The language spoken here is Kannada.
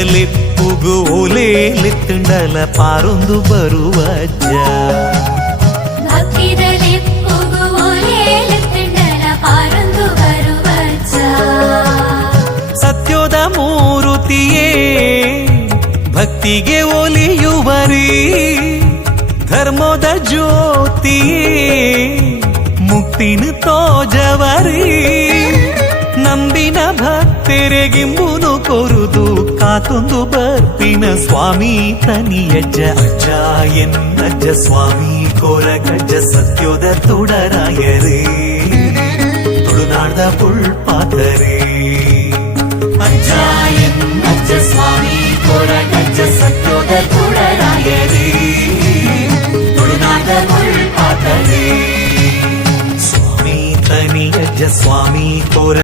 ಭಕ್ತಿರಲಿಪ್ಪುಗು ಒಲೇಲಿತ್ತುಂಡಲ ಪಾರೊಂದು ಬರುವಜ್ಜ ಭಕ್ತಿರಲಿಪ್ಪುಗು ಒಲೇಲಿತ್ತುಂಡಲ ಪಾರೊಂದು ಬರುವಜ್ಜ ಸತ್ಯದ ಮೂರುತಿಯೇ ಭಕ್ತಿಗೆ ಒಲಿಯುವರಿ ಧರ್ಮದ ಜ್ಯೋತಿಯೇ ಮುಕ್ತಿನ ತೋಜವರಿ ನಂಬಿನ ಭಕ್ತರೆಗಿಂಬುನು ಕೊರುದು ಕಾತೊಂದು ಬರ್ಪಿನ ಸ್ವಾಮಿ ತನಿಯಜ್ಜ ಅಜ್ಜ ಎನ್ನಜ್ಜ ಸ್ವಾಮಿ ಕೊರಗಜ್ಜ ಸತ್ಯೋದ ತುಡರಾಯರೇ ತುಳುನಾಡ್ದ ಪುಳ್ಪಾತರೇ ಅಜ್ಜ ಎನ್ನಜ್ಜ ಸ್ವಾಮಿ ಕೊರಗಜ್ಜ ಸತ್ಯೋದ ತುಡರಾಯರೇ ತುಳುನಾಡ್ದ ಪುಳ್ಪಾತರೇ ಸ್ವಾಮಿ ತನಿಯಜ್ಜ ಸ್ವಾಮಿ ಕೊರ